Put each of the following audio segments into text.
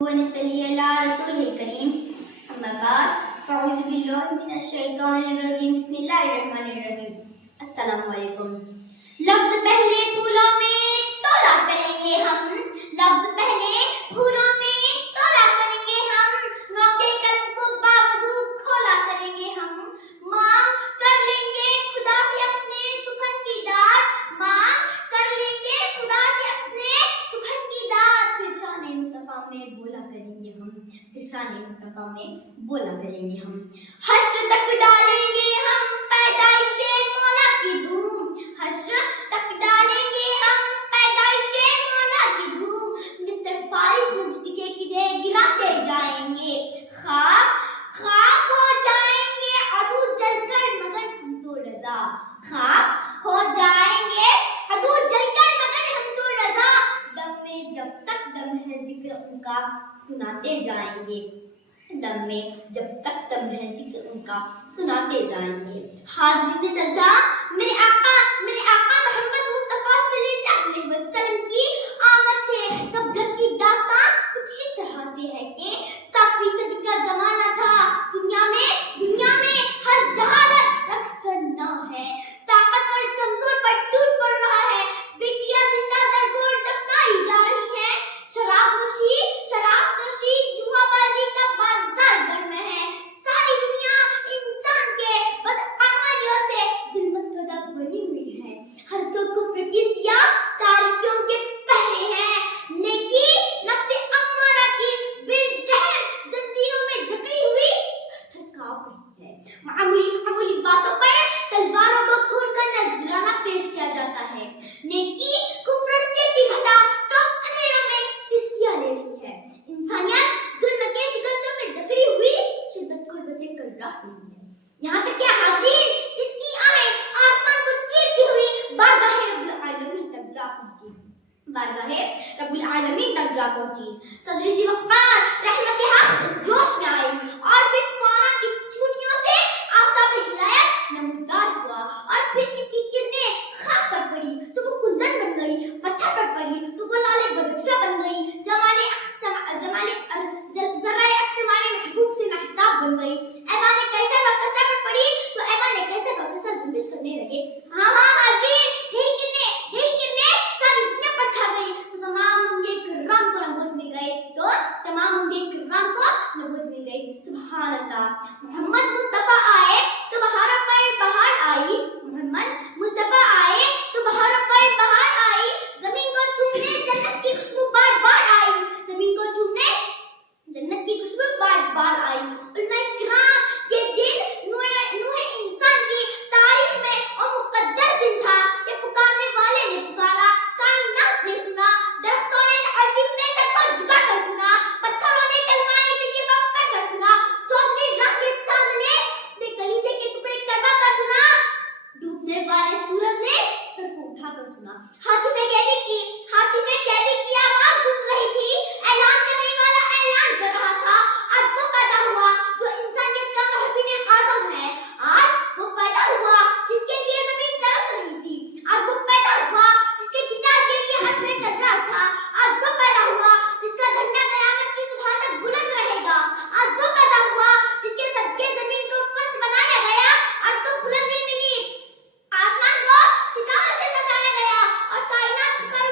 ونصلي على رسوله الكريم أما بعد فأعوذ بالله من الشيطان الرجيم بسم الله الرحمن الرحيم السلام علیکم. لفظ پہلے پھولوں میں تولا کریں گے ہم، لفظ پہلے پھولوں میں تولا کریں گے ہم، نوکے قلم کو باوضو کھولا کریں گے ہم، مانگ کر لیں گے خدا سے اپنے سخن کی داد، مانگ کر لیں گے خدا سے اپنے سخن کی داد، پھر شان مصطفیٰ میں بولا کریں گے ہم، پھر شان مصطفیٰ میں بولا کریں گے ہم. حشر تک ڈالیں گے ہم پیدائش مولا کی دھوم، حشر تک ڈالیں گے ہم پیدائش مولا کی دھوم، مسٹر فارس مجد کے قلعے گراتے جائیں گے، خاک خاک ہو جائیں گے عدو جل کر مگر ہم تو رضا، خاک ہو جائیں گے عدو جل کر مگر ہم تو رضا، دم میں جب تک دم ہے ذکر ان کا سناتے جائیں گے، دم میں جب تک دم ہے ذکر ان کا سناتے جائیں گے. حاضرین جلسہ، میرے آقا محمد مصطفیٰ صلی اللہ علیہ وسلم کی آمد سے قبل کی داستان کچھ اس طرح سے ہے کہ 7ویں صدی کا زمانہ تھا. دنیا میں ہر جہالت رقص کرنا ہے، طاقتور کمزور پر ٹوٹ پڑ رہا ہے، بیٹیاں زندہ در گور دفنائی جا رہی ہیں، شراب نوشی جوا بازی کا بازار گرم ہے، ساری دنیا انسان کے بدعملیوں سے ظلمت زدہ بنی ہوئی ہے، ہر سو کفر کی سیاہ تاریکیوں کے پہرے ہیں، نیکی نفس امارہ کی بے رحم زنجیروں میں جکڑی ہوئی تھر تھر کانپ رہی ہے. معمولی باتوں پر تلواروں کو کھول کر نذرانہ پیش کیا جاتا ہے، نیکی کفر چٹی گھٹا ٹوپ اندھیروں میں سسکیاں لے رہی ہے، انسانیت ظلم کے شکنجوں میں جکڑی ہوئی شدت کو بسے کر رہی ہے. یہاں تک کہ حاضرین اس کی آہیں آسمان کو چیرتی ہوئی بارگاہ رب العالمین تک جا پہنچی، بارگاہ رب العالمین تک جا پہنچی. صدر ذی وقار رحمت حق جوش میں آئی اور پھر فوراں کی چوٹیوں سے آفتاب ہدایت نمودار ہوا، اور پھر اس کی کرنیں خاک پر پڑی تو وہ کندن بن گئی، پتھر پر پڑی تو وہ لال بدخشاں بن گئی، ذرائع عکس مال محبوب سے مہتاب بن گئی. ایوان کیسر و کسرہ پر پڑی تو ایوان کیسر و کسرہ جنبش کرنے لگے. ہاں حاضرین، یہی کرنے ساری دنیا پر چھا گئی تو تمام انبیاء کرام کو نبوت مل گئی. سبحان اللہ. محمد مصطفیٰ آئے تو بہاروں پر بہار آئی، محمد مصطفیٰ آئے تو بہاروں پر بہار آئی، زمین کو چومنے جنت کی خوشبو بار بار آئی، زمین کو چومنے جنت کی خوشبو بار بار آئی. علماء کرام یہ دن نوح انسان کی تاریخ میں وہ مقدر دن تھا کہ پکارنے والے نے پکارا، کائنات نے سنا، درختوں نے عظیم نے سر کو جھکا کر سنا، پتھروں نے کلمہ زندگی پر پڑھ کر سنا، 14ویں رات کے چاند نے اپنے کلیجے کے ٹکڑے کروا کر سنا، ڈوبنے والے سورج نے سر کو اٹھا کر سنا. ہاتف قیدی کی آواز گونج رہی تھی، اعلان کرنے والا اعلان کر رہا تھا. آج وہ پیدا ہوا جو انسانیت کا محسن اعظم ہے، آج وہ پیدا ہوا جس کے لیے زمین ترس رہی تھی، آج وہ پیدا ہوا جس کے دیدار کے لیے عرش کر رہا تھا، آج وہ پیدا ہوا جس کا جھنڈا قیامت کی صبح تک بلند رہے گا، آج وہ پیدا ہوا جس کے صدقے زمین کو فرش بنایا گیا، عرش کو بلندی ملی، آسمان کو ستاروں سے سجایا گیا، اور کائنات پکار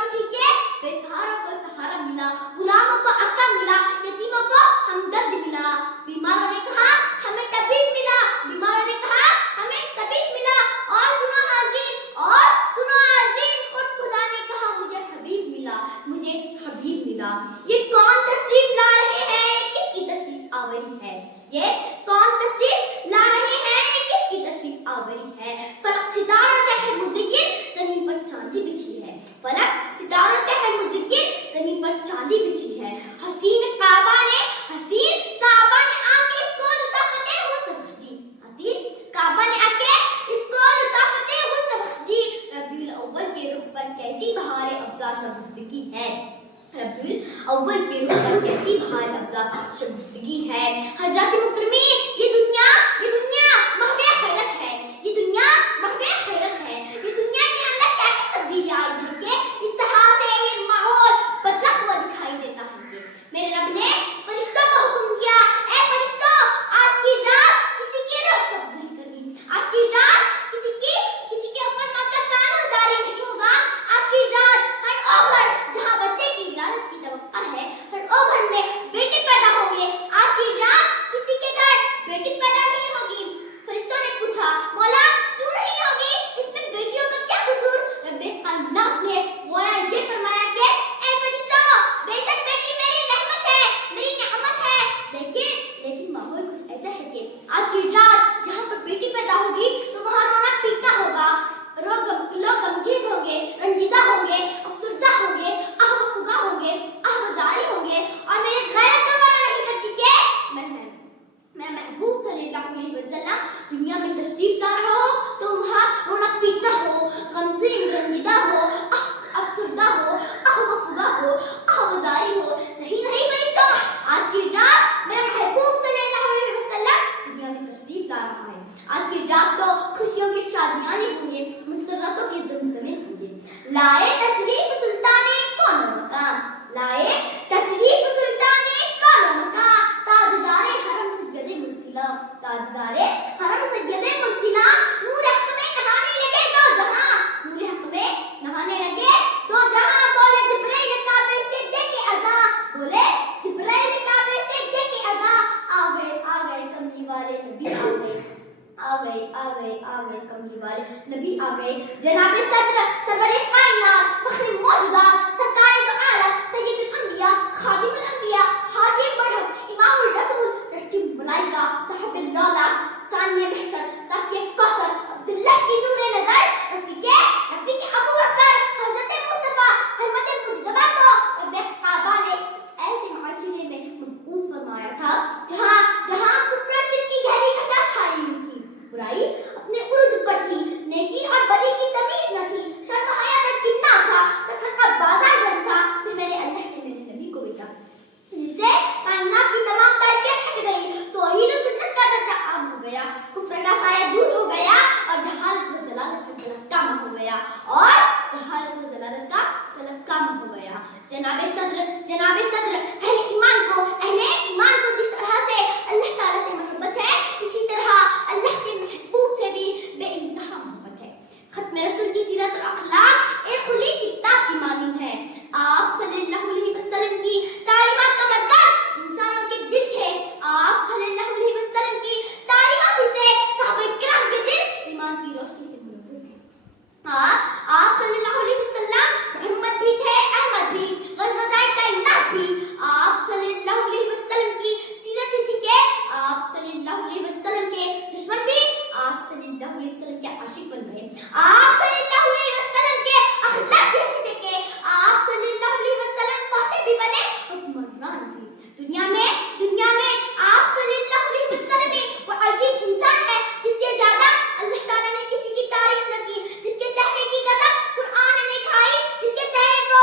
اٹھی کے بے سہاروں کو سہارا ملا، غلاموں کو عقا ملا، یتیموں کو ہمدرد ملا، بیماروں نے کہا ہمیں طبیب ملا، اور سنو حاضرین خود خدا نے کہا مجھے حبیب ملا. یہ کون تشریف لا رہے ہیں، کس کی تشریف آوری ہے، یہ کون تشریف لا رہے ہیں، کس کی تشریف آوری ہے. فلک ستاروں سے ہے مزین زمین پر چاندی بچھی ہے، فلک ستاروں سے ہے مزین زمین پر چاندی بچھی ہے. حسین کعبہ نے آ کے اس کو لطافت حسن بخش دی، حسین کعبہ نے آ کے اس کو لطافت حسن بخش دی. ربیع الاول کے رخ پر کیسی بہار افزا شگفتگی ہے، ربیع الاول کے رخ پر کیسی بہار افزا شگفتگی ہے. حضرات مکرمین، یہ دنیا محو حیرت ہے، یہ دنیا محو حیرت ہے. یہ دنیا کے اندر کیا تبدیلی آئی ہے کہ اس طرح سے یہ ماحول بدلا जहाँ बच्चे की विलादत की तवक्का है, हर ओ घर में बेटे पैदा होंगे। आज की रात किसी के घर बेटी पैदा नहीं होगी। फरिश्तों ने पूछा, मौला क्यों नहीं होगी, इसमें बेटियों का क्या कसूर? रब्बे अल्लाह ने गोया ये फरमाया कि ऐ फरिश्तों, बेशक बेटी मेरी रहमत है, मेरी नेमत है, लेकिन माहौल कुछ ऐसा है कि आज की रात जहाँ पर बेटी पैदा होगी तो वहाँ रोना पीटना होगा, लोग गमगीन होंगे, रंजीदा होंगे, अफसरदा होंगे, आहवफुगा होंगे, आहवजारी होंगे और मेरे गैरत का मना नहीं करती कि मेरा महबूब सल्लल्लाहु अलैहि वसल्लम दुनिया में तशरीफ ला रहा हो तो वहाँ रोना पीटना हो, गमगीन रंजीदा हो, अफसरदा हो, आहवफुगा हो, आहवजारी हो। नहीं फरिश्तों, आज की रात मेरा महबूब सल्लल्लाहु अलैहि वसल्लम दुनिया में तशरीफ ला रहा है। आज की रात तो खुशियों की शादियां होंगी, मुसर्रतों के ज़मज़मे होंगे। लाए तशरीफ सुल्ताने कौन मकाम, लाए तशरीफ सुल्ताने कौन मकाम, ताजदारे हरम सैयदे मुर्सिला, ताजदारे हरम सैयदे मुर्सिला, नूर हक में नहाने लगे दो जहां, नूर हक में नहाने लगे दो जहां। बोले जिब्राइल काबे से देके अज़ा, बोले जिब्राइल काबे से देके अज़ा। आ गए कमली वाले नबी आ गए कमली वाले नबी आ गए। जनाबे सदर सरवरे कायनात फख्र मौजूदात सरकारे दो आलम सय्यदुल अंबिया खादिमुल अंबिया हादी बढ़त इमामुल रसूल रश्की मलाइका साहिबुल लौला सानिए महशर साकिए कौसर अब्दुल्लाह की नूरे नजर रफीके अबू बकर हजरत मुस्तफा रहमत मुजतबा को रब्बे काबा ने ऐसे माशरे में मबूस फरमाया था जहां कुफ्र शिर्क की गहरी घटा छाई हुई थी, बुराई अपने उर्द पर थी, नेकी और बदी की तमीज न थी, शर्म हया दरकिन्ना था, कसरत का बाजार गर्म था। फिर मेरे अल्लाह ने मेरे नबी को भेजा जिससे कायनात की तमाम तारीखें छट गई, तौहीद और सुन्नत का चर्चा आम हो गया, कुफ्र का साया दूर हो गया और जहालत व ज़लालत का कलंक कम हो गया, जनाबे सद्र अहले ईमान को जिस तरह से अल्लाह ताला से मोहब्बत है, इसी तरह अल्लाह के महबूब से भी बेइंतहा मोहब्बत है। खत्म रसूल की सीरत और अखलाक एक खुली किताब की मानिंद है। आप सल्लल्लाहु अलैहि वसल्लम की तालीमात का मरकज इंसानों के दिल थे। आप सल्लल्लाहु अलैहि वसल्लम की तालीमात से सहाबा किराम के दिल ईमान की रोशनी से मुनव्वर हैं। आप सल्लल्लाहु अलैहि वसल्लम मोहम्मद भी थे, अहमद भी, गज़वाए कायनात भी। आप सल्लल्लाहु अलैहि वसल्लम की सीरत थी कि आप सल्लल्लाहु अलैहि वसल्लम के दुश्मन भी आप सल्लल्लाहु अलैहि वसल्लम के आशिक बन गए। आप सल्लल्लाहु अलैहि वसल्लम के अखलाक ऐसे थे कि आप सल्लल्लाहु अलैहि वसल्लम फातिह भी बने, हुक्मरान भी। दुनिया में आप सल्लल्लाहु अलैहि वसल्लम ही वो अजीब इंसान है जिससे ज्यादा अल्लाह ताला ने किसी की तारीफ न की, जिसके चेहरे की कसम कुरान ने खाई, जिसके चेहरे को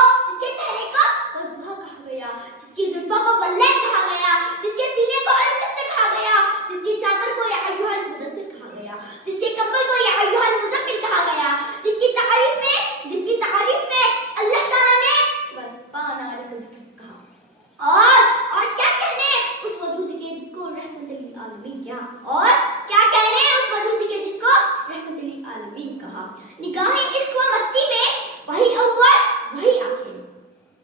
वज़्वा कहा गया, जिसकी जुल्फों को वल्लैल कहा गया, जिसके सीने को अल-नश्र कहा गया, जिसकी चादर को या अय्युहल मुदस्सिर कहा गया, जिसके कंबल को या अय्युहल मुज़म्मिल कहा गया, जिसकी तारीफ में अल्लाह ताला ने वरफ़अना लका ज़िक्र कहा। और क्या कहने उस वजूद के जिसको रहमत लिल आलमीन क्या, और क्या कहने उस वजूद के जिसको रहमत लिल आलमीन कहा। निगाहें इश्क व मस्ती में वही अव्वल वही आखिर,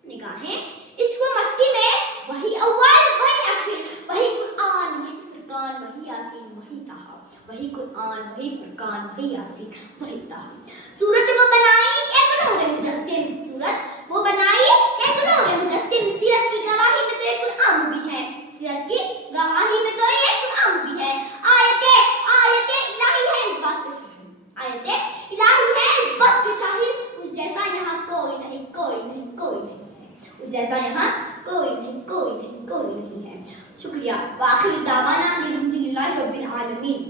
निगाहें इश्क व मस्ती में वही अव्वल वही आखिर, वही कुरान वही फुरकान वही यासीन वही ताहा, वही कुरान वही फुरकान वही यासीन वही ताहा। सूरत वो बनाई एक नूर मुजस्सिम, सीरत की गवाही में तो एक कुरान भी है, आयते इलाही है इस बात पे शाहिद, उस जैसा यहाँ कोई नहीं है, उस जैसा यहाँ कोई नहीं है। शुक्रिया। व आखिर दावाना अल्हम्दुलिल्लाहि रब्बिल आलमीन।